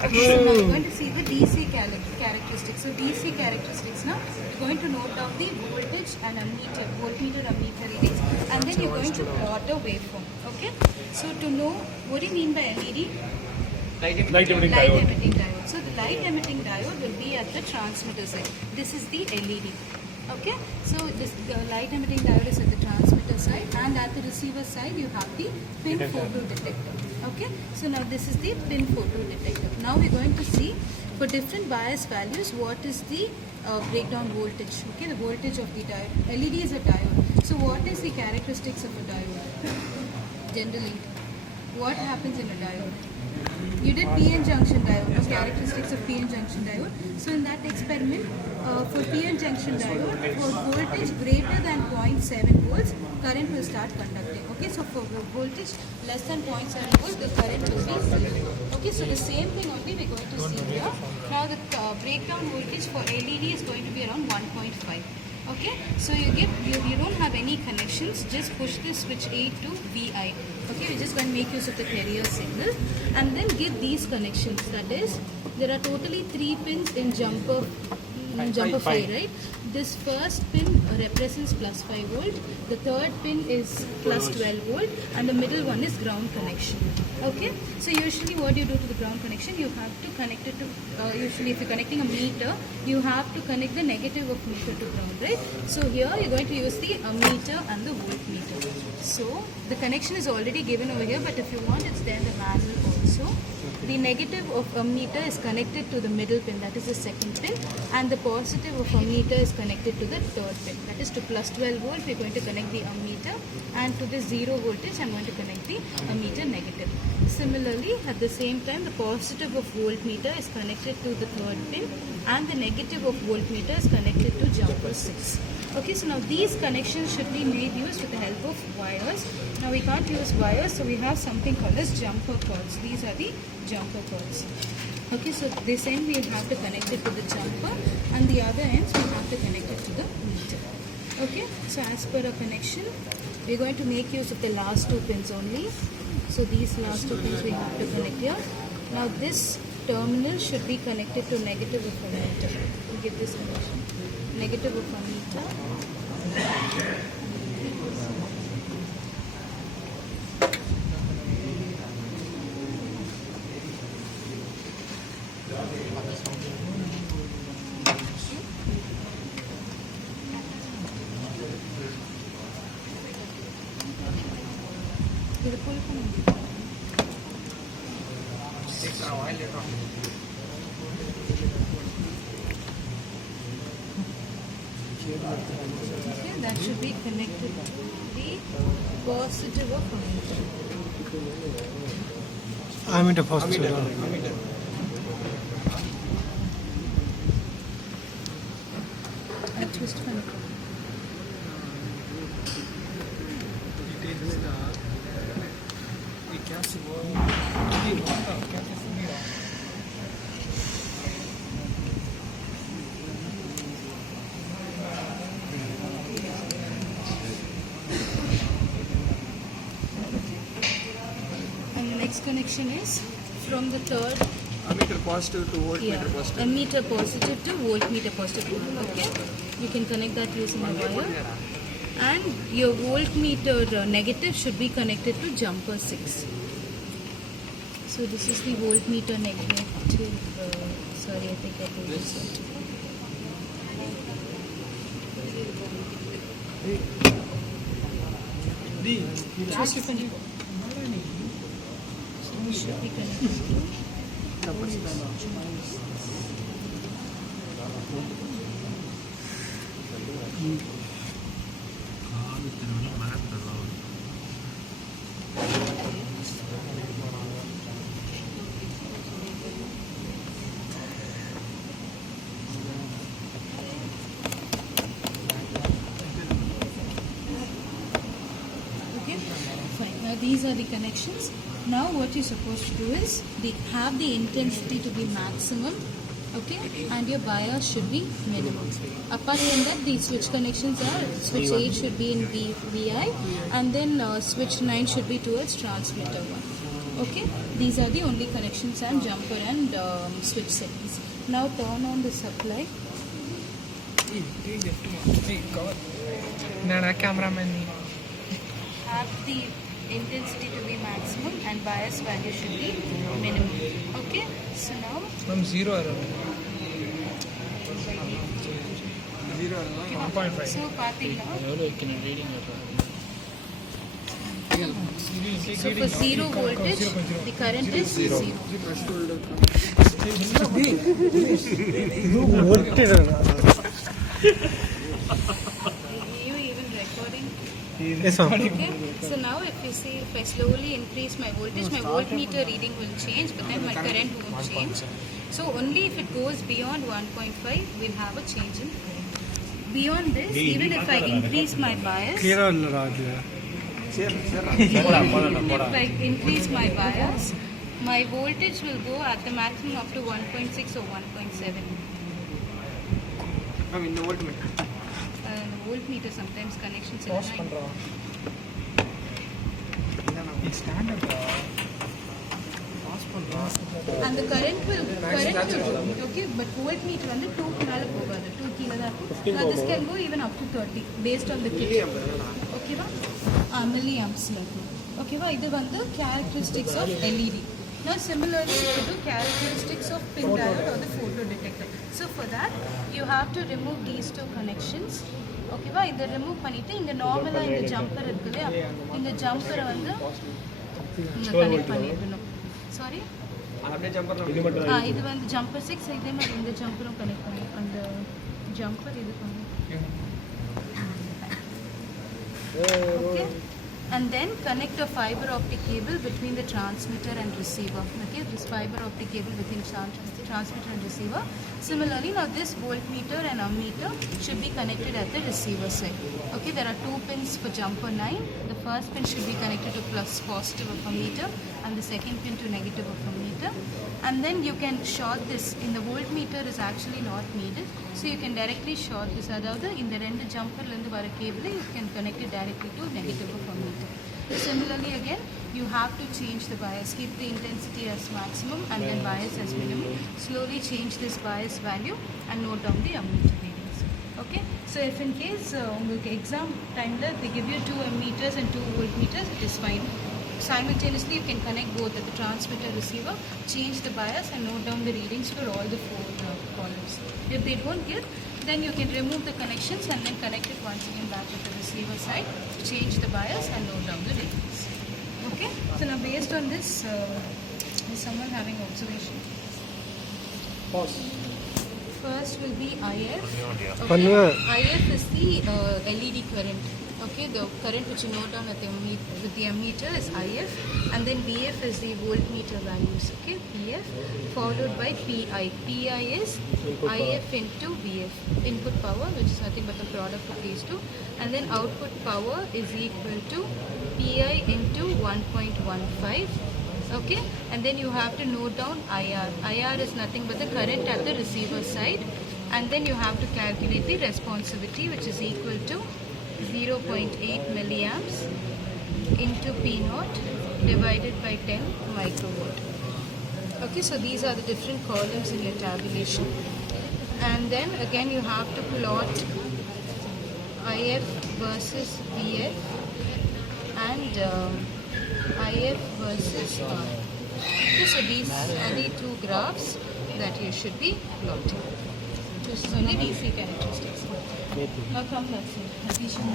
Okay, so now we're going to see the DC characteristics. So DC characteristics now, you're going to note down the voltage and ammeter, voltmeter, ammeter readings, and then you're going to plot a waveform. Okay, so to know what do you mean by LED? Light emitting diode. Emitting diode. So the light emitting diode will be at the transmitter side. This is the LED. Okay, so the light emitting diode is at the transmitter side, and at the receiver side you have the pin photo detector. Okay, so now this is the pin photo detector. Now we're going to see for different bias values what is the breakdown voltage. Okay, the voltage of the diode. LED is a diode. So what is the characteristics of a diode? Generally, what happens in a diode? You did PN junction diode, the characteristics of PN junction diode. So in that experiment, for PN junction diode, for voltage greater than 0.7 volts, current will start conducting. Okay, so for voltage less than 0.7 volts, the current will be 0. Okay, so the same thing only we're going to see here. Now the breakdown voltage for LED is going to be around 1.5. Okay, so you don't have any connections, just push this switch A to VI. Okay, we're just going to make use of the carrier signal and then give these connections. That is, there are totally 3 pins in jumper 5, right? This first pin represents plus 5 volt, the third pin is plus 12 volt, and the middle one is ground connection. Okay, so usually what you do to the ground connection, you have to connect it to, usually if you're connecting a meter, you have to connect the negative of meter to ground, right? So here you're going to use the ammeter and the voltmeter. So the connection is already given over here, but if you want, it's there in the manual also. The negative of ammeter is connected to the middle pin, that is the second pin, and the positive of ammeter is connected to the third pin, that is to plus 12 volt we're going to connect the ammeter, and to the 0 voltage I'm going to connect the ammeter negative. Similarly, at the same time, the positive of voltmeter is connected to the third pin, and the negative of voltmeter is connected to jumper 6. Okay, so now these connections should be made use with the help of wires. Now we can't use wires, so we have something called as jumper cords. These are the jumper cords. Okay, so this end we have to connect it to the jumper, and the other ends we have to connect it to the meter. Okay, so as per a connection, we're going to make use of the last 2 pins only. So these last 2 pins we have to connect here. Now this terminal should be connected to negative of ammeter. We give this connection. Negative of ammeter. Okay, that should be connected to the positive of ammeter. Ammeter positive. Twist connector. And the next connection is from the third Ammeter positive to voltmeter positive. ammeter positive to voltmeter positive. Okay, you can connect that using a wire, and your voltmeter negative should be connected to jumper 6. So this is the voltmeter negative. Sorry, I think I told you so. Twist connector. So we should be connected to fine. Now these are the connections. Now what you're supposed to do is have the intensity to be maximum, okay, and your bias should be minimum. Apart from that, the switch connections are switch 8 should be in VI, and then switch 9 should be towards transmitter 1. Okay, these are the only connections and jumper and switch settings. Now turn on the supply. Cameraman. Have the intensity to be maximum and bias value should be minimum. Okay, so now From 0 error. 1.5. so pathina. So for 0 voltage, the current is 0. Are you even recording? Yes, ma'am. Okay. So now if you see, if I slowly increase my voltmeter reading will change, but then my current won't change. So only if it goes beyond 1.5, we'll have a change in current. Beyond this, even if I increase my bias, if I increase my bias, my voltage will go at the maximum up to 1.6 or 1.7. I mean, the voltmeter. Voltmeter sometimes connections in Pause line. பண்றோம். It's standard. Pause பண்றோம். And the current will go, okay, but voltmeter வந்து 2 க்கு மேல போகாது, 2 கீழ தான் இருக்கும். Now this can go even up to 30 based on the kit. ஓகேவா? milliamps ல இருக்கு. ஓகேவா? இது வந்து characteristics of LED. Now similarly to the characteristics of pin diode or the photo detector. So for that you have to remove these two connections. ஓகேவா? இத remove பண்ணிட்டு இங்க நார்மலா இந்த ஜம்பர் இருக்கு இல்லையா, இந்த ஜம்பரை வந்து இங்க கனெக்ட் பண்ணிடணும். சாரி, அப்படியே ஜம்பர் இது வந்து ஜம்பர் 6, இதே மாதிரி இந்த ஜம்பரும் கனெக்ட் பண்ணி அந்த ஜம்பர் இது பண்ணி. Okay, and then connect a fiber optic cable between the transmitter and receiver. Okay, this fiber optic cable between transmitter and receiver. Similarly, now this voltmeter and ammeter should be connected at the receiver side. Okay, there are 2 pins for jumper 9. The first pin should be connected to positive of ammeter and the second pin to negative of ammeter. And then you can short this. In the voltmeter is actually not needed, so you can directly short this. Adavadhu in the rendu jumper la irundhu vara cable you can connect it directly to negative of ammeter. Similarly again, you have to change the bias. Keep the intensity as maximum and then bias as minimum. Slowly change this bias value and note down the ammeter readings. Okay, so if in case exam time they give you 2 ammeters and 2 voltmeters, it is fine. Simultaneously you can connect both at the transmitter receiver, change the bias and note down the readings for all the 4 columns. If they don't give, then you can remove the connections and then connect it once again back at the receiver side, change the bias and note down the readings. Okay, so now based on this, is someone having observation? Pause. First will be IF. Pannuva. IF is the LED current. Okay, the current which you note down at with the ammeter is IF, and then VF is the voltmeter values. Okay, PF followed by PI. PI is IF into VF, input power, which is nothing but the product of these two, and then output power is equal to PI into 1.15. Okay, and then you have to note down IR. IR is nothing but the current at the receiver side, and then you have to calculate the responsivity, which is equal to 0.8 milliamps into P0 divided by 10 microvolt. Okay, so these are the different columns in your tabulation, and then again you have to plot IF versus VF and IF versus R. Okay, so these are the 2 graphs that you should be plotting. This is only DC characteristics. Now come, let's see.